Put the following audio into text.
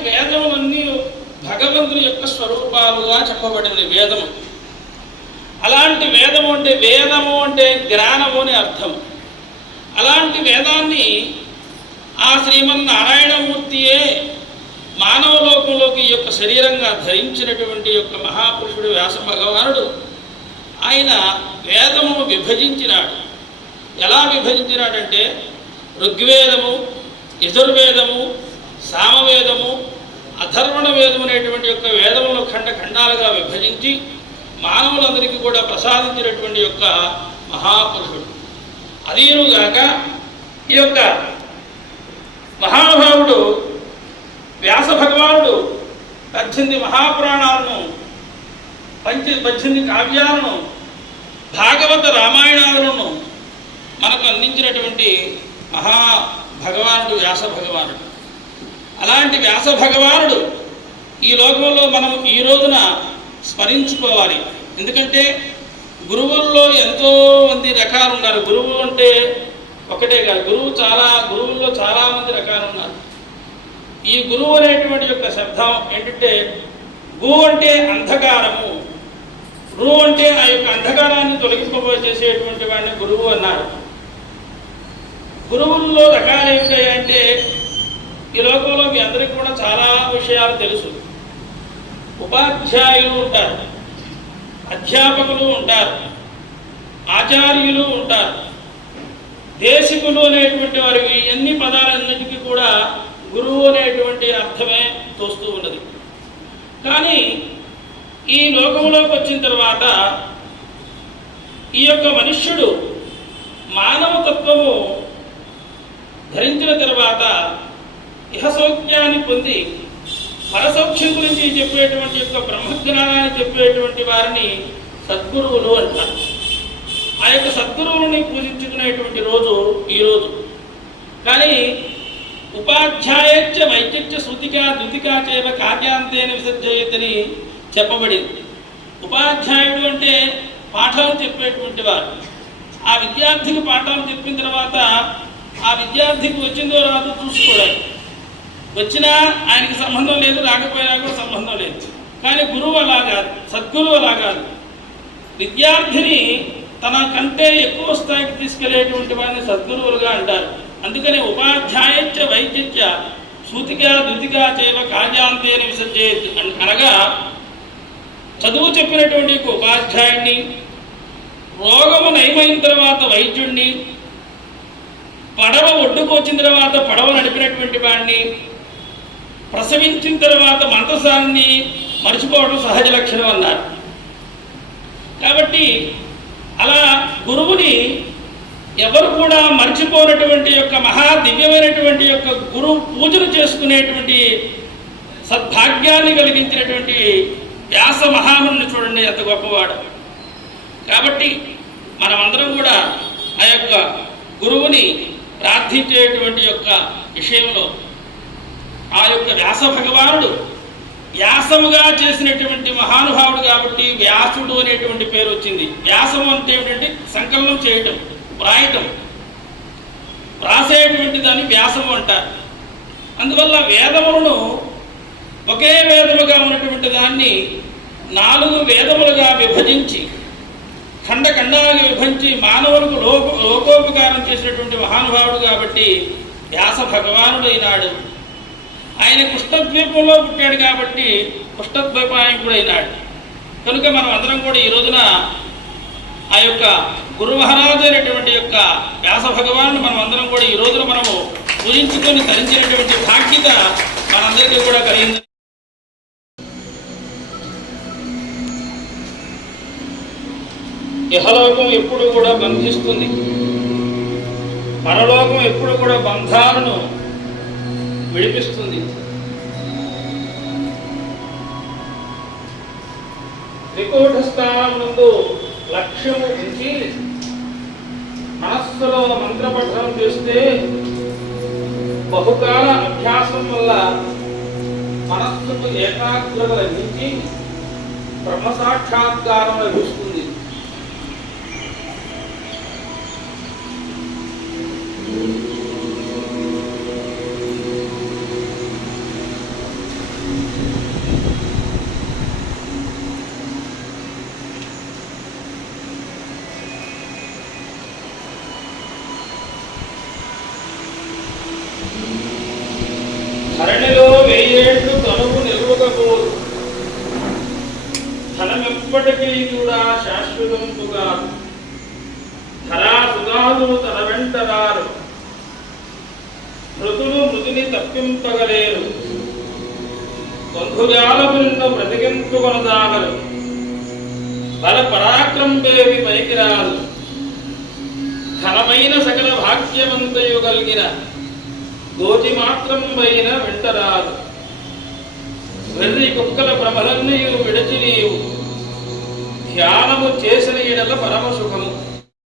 వేదములన్నీ భగవంతుని యొక్క స్వరూపాలుగా చెప్పబడింది వేదము. అలాంటి వేదము అంటే వేదము అంటే జ్ఞానము అని అర్థం. అలాంటి వేదాన్ని ఆ శ్రీమన్నారాయణమూర్తియే మానవ లోకంలోకి యొక్క శరీరంగా ధరించినటువంటి యొక్క మహాపురుషుడు వ్యాస భగవానుడు. ఆయన వేదమును విభజించినాడు. ఎలా విభజించినాడంటే ఋగ్వేదము యజుర్వేదము సామవేదము అధర్వణ వేదం అనేటువంటి యొక్క వేదములను ఖండ ఖండాలుగా విభజించి మానవులందరికీ కూడా ప్రసాదించినటువంటి యొక్క మహాపురుషుడు. అదీనుగాక ఈ యొక్క మహానుభావుడు వ్యాస భగవానుడు పద్దెనిమిది మహాపురాణాలను పంచ పద్దెనిమిది కావ్యాలను భాగవత రామాయణాలను మనకు అందించినటువంటి మహా భగవానుడు వ్యాస భగవానుడు అలాంటి వ్యాస భగవానుడు ఈ లోకంలో మనం ఈ రోజున స్మరించుకోవాలి. ఎందుకంటే గురువుల్లో ఎంతో మంది రకాలు ఉన్నారు. గురువు అంటే ఒకటే కాదు. గురువు చాలా గురువుల్లో చాలామంది రకాలు ఉన్నారు. ఈ గురువు అనేటువంటి యొక్క శబ్దం ఏంటంటే గు అంటే అంధకారము. రు అంటే ఆ యొక్క అంధకారాన్ని తొలగింపబో చేసేటువంటి వాడిని గురువు అన్నారు. గురువుల్లో రకాల యొక్క అందరికీ కూడా చాలా విషయాలు తెలుసు. ఉపాధ్యాయులు ఉంటారు అధ్యాపకులు ఉంటారు ఆచార్యులు ఉంటారు. దేశకులు అనేటువంటి వారికి ఎన్ని అన్ని పదాలన్నిటికీ కూడా గురువు అనేటువంటి అర్థమే తోస్తూ ఉన్నది. కానీ ఈ లోకంలోకి వచ్చిన తర్వాత ఈ యొక్క మనుష్యుడు మానవ తత్వము ధరించిన తర్వాత ఇహసౌఖ్యాన్ని పొంది పరసౌఖ్యం గురించి చెప్పేటువంటి యొక్క బ్రహ్మజ్ఞానాన్ని చెప్పేటువంటి వారిని సద్గురువులు అంటారు. ఆ యొక్క సద్గురువుని పూజించుకునేటువంటి రోజు ఈరోజు కానీ ఉపాధ్యాయచ్చ వైద్యచ్చ శృతికా దుతికా చేవ కార్యాంతేన విసర్జయతని చెప్పబడింది. ఉపాధ్యాయుడు అంటే పాఠాలు చెప్పేటువంటి వారు. ఆ విద్యార్థికి పాఠాలు చెప్పిన తర్వాత ఆ విద్యార్థికి వచ్చిందో రాదో చూసుకోవడానికి. వచ్చినా ఆయనకి సంబంధం లేదు రాకపోయినా కూడా సంబంధం లేదు. కానీ గురువు అలా కాదు సద్గురువు అలా కాదు. విద్యార్థిని తన కంటే ఎక్కువ స్థాయికి తీసుకెళ్ళేటువంటి వారిని సద్గురువులుగా అంటారు. అందుకని ఉపాధ్యాయచ్చ వైద్యత్య సూతిగా దుతిగా చేవ కార్యాంతేన విసర్జేది అనగా చదువు చెప్పినటువంటి ఉపాధ్యాయుణ్ణి రోగము నయమైన తర్వాత వైద్యుణ్ణి పడవ ఒడ్డుకు వచ్చిన తర్వాత పడవ నడిపినటువంటి వాడిని ప్రసవించిన తర్వాత మంటసాన్ని మర్చిపోవడం సహజ లక్షణం అన్నారు. కాబట్టి అలా గురువుని ఎవరు కూడా మర్చిపోనటువంటి యొక్క మహా దివ్యమైనటువంటి యొక్క గురువు పూజలు చేసుకునేటువంటి సద్భాగ్యాన్ని కలిగించినటువంటి వ్యాస మహాముని చూడండి ఎంత గొప్పవాడు. కాబట్టి మనమందరం కూడా ఆ యొక్క గురువుని ప్రార్థించేటువంటి యొక్క విషయంలో యొక్క వ్యాస భగవానుడు. వ్యాసముగా చేసినటువంటి మహానుభావుడు కాబట్టి వ్యాసుడు అనేటువంటి పేరు వచ్చింది. వ్యాసము అంటే ఏమిటంటే సంకలనం చేయటం వ్రాయటం. వ్రాసేటువంటి దాన్ని వ్యాసము అంటారు. అందువల్ల వేదములను ఒకే వేదముగా ఉన్నటువంటి దాన్ని నాలుగు వేదములుగా విభజించి ఖండ ఖండాలుగా విభజించి మానవులకు లోక లోకోపకారం చేసినటువంటి మహానుభావుడు కాబట్టి వ్యాస భగవానుడు ఆయన కృష్ణద్వీపంలో పుట్టాడు కాబట్టి కృష్ణద్వీపాయకుడు అయినాడు కనుక మనం అందరం కూడా ఈ రోజున ఆ యొక్క గురు మహారాజు అయినటువంటి యొక్క వ్యాస భగవాను మనం అందరం కూడా ఈ రోజున మనము పూజించుకొని ధరించినటువంటి బాధ్యత మనందరికీ కూడా కలిగింది. ఇహలోకం ఎప్పుడు కూడా బంధిస్తుంది. పరలోకం ఎప్పుడు కూడా బంధాలను విడిపిస్తుంది. త్రికూట స్థానం నందు లక్ష్యము ఉంచి మనస్సులో మంత్రపఠనం చేస్తే బహుకాల అభ్యాసం వల్ల మనస్సుకు ఏకాగ్రత లభించి బ్రహ్మ సాక్షాత్కారం లభిస్తుంది. ధరణిలో వెయ్యేళ్ళు తనువు నిలువకపోదు. ధనమెప్పటికీ కూడా శాశ్వతంపుగా ధరా సుగాదులు తన వెంటరారు మృతులు మృతిని తప్పింపగలేరు. బంధుజాలము నిన్ను బ్రతికింపుకొనదాగలు బల పరాక్రంపేవి పైకి రాదు. ఘనమైన సకల భాగ్యమంతయు కలిగిన గోచి మాత్రం పైన వెంటరాదు. వెర్రి కుక్కల భ్రమలన్నయు విడచి నీవు ధ్యానము చేసిన ఎడల పరమ సుఖము